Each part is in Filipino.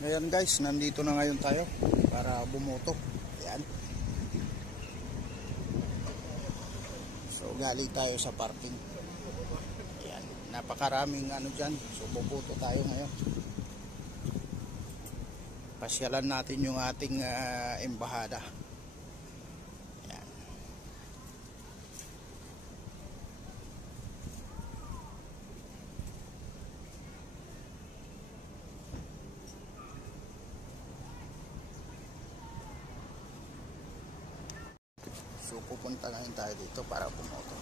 Ngayon guys, nandito na ngayon tayo para bumoto. Ayan. So galing tayo sa parking. Ayan. Napakaraming ano dyan. So buboto tayo ngayon. Pasyalan natin yung ating embahada. Ayan. So pupunta ngayon tayo dito para bumoto.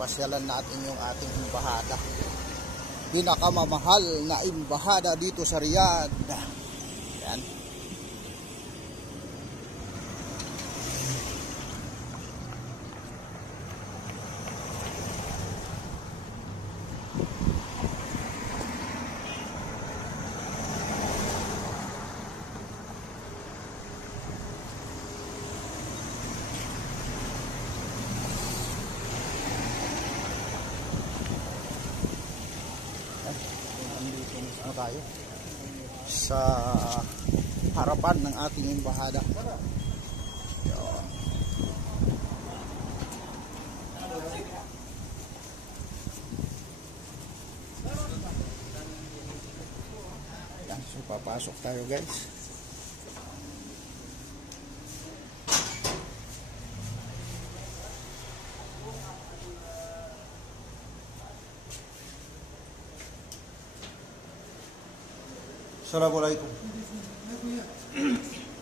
Pasyalan natin yung ating embahada. Pinakamamahal na embahada dito sa Riyadh. Ayan. Tayo sa harapan ng ating embahada. Yan. Yan. So papasok tayo guys. Assalamualaikum.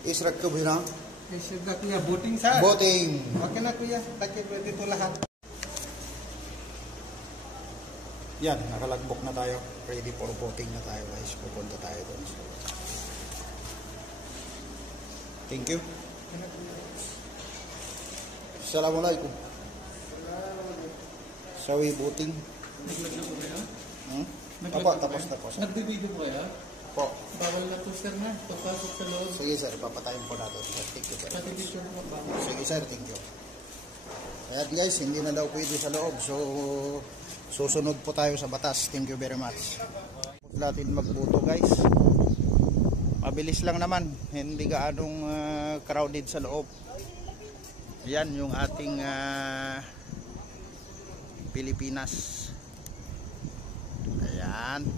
Israk ko bina? Israk kuya, voting sir. Voting. Okay na kuya, bakit dito lahat? Yan, nakalagbok na tayo. Ready for voting na tayo guys. Pupunta tayo doon. Thank you. Assalamualaikum. Sawi voting. Naglag na po kaya? Apa, tapos na po. Nagbibideo po kaya? Po. Bawal na po sir na, papasok sa loob. Sige sir, papatayin po natin. Thank you sir. Pati picture po ba? Sige sir, thank you. Ayan guys, hindi na daw pwede sa loob. So, susunod po tayo sa batas. Thank you very much. Natin magboto guys. Mabilis lang naman. Hindi gaanong crowded sa loob. Ayan yung ating Pilipinas. Ayan.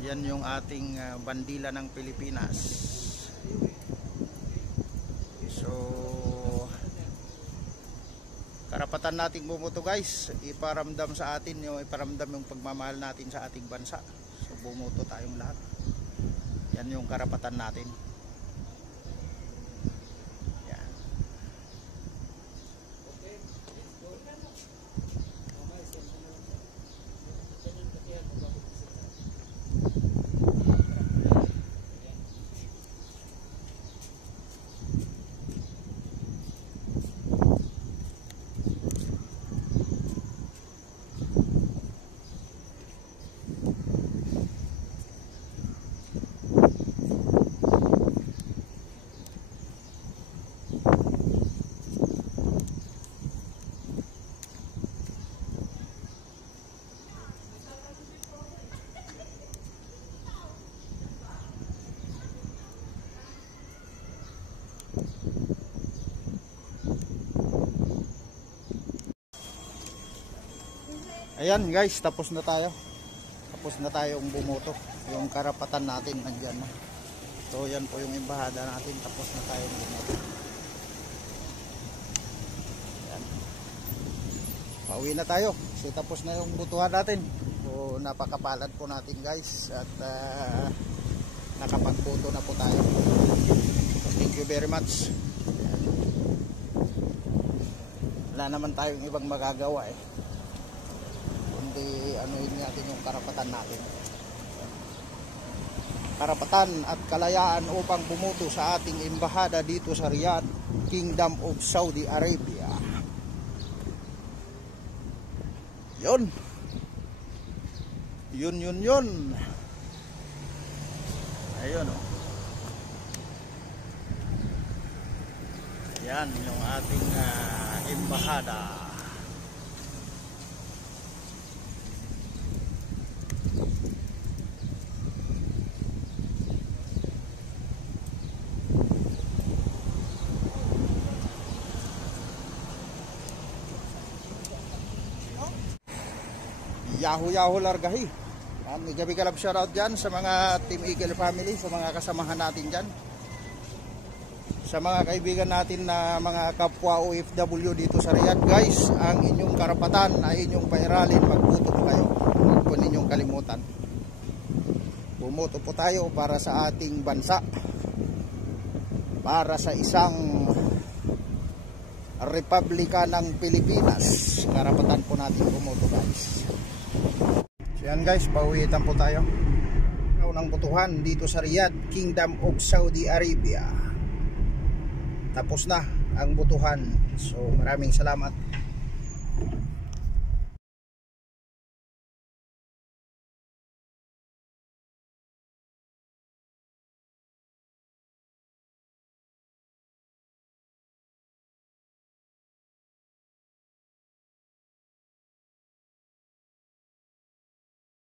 Yan yung ating bandila ng Pilipinas. So karapatan nating bumoto guys. Iparamdam sa atin iparamdam yung pagmamahal natin sa ating bansa. So bumoto tayong lahat. Yan yung karapatan natin. Yan. Ayan guys, tapos na tayo. Tapos na tayong bumoto. Yung karapatan natin nandiyan na. So yan po yung embahada natin. Tapos na tayong bumoto. Ayan. Pauwi na tayo. Kasi tapos na yung butuhan natin. So napakapalad po natin guys. At nakapagboto na po tayo. So, thank you very much. Ayan. Wala naman tayong ibang magagawa eh. Kundi anuhin natin yung karapatan natin. Karapatan at kalayaan upang bumoto sa ating embahada dito sa Riyadh, Kingdom of Saudi Arabia. Yun. Yun. Ayun o. Yan yung ating embahada. Yahoo largahi. Yan, gabi kalab shoutout dyan sa mga Team Eagle family, sa mga kasamahan natin dyan, sa mga kaibigan natin na mga kapwa OFW dito sa Riyadh. Guys, ang inyong karapatan ay inyong pairalin, magboto po kayo. Huwag po ninyong kalimutan, bumoto po tayo para sa ating bansa, para sa isang Republika ng Pilipinas. Karapatan po natin bumoto, guys. So yan guys, pauwitan po tayo. Unang botohan dito sa Riyadh, Kingdom of Saudi Arabia. Tapos na ang botohan. So maraming salamat.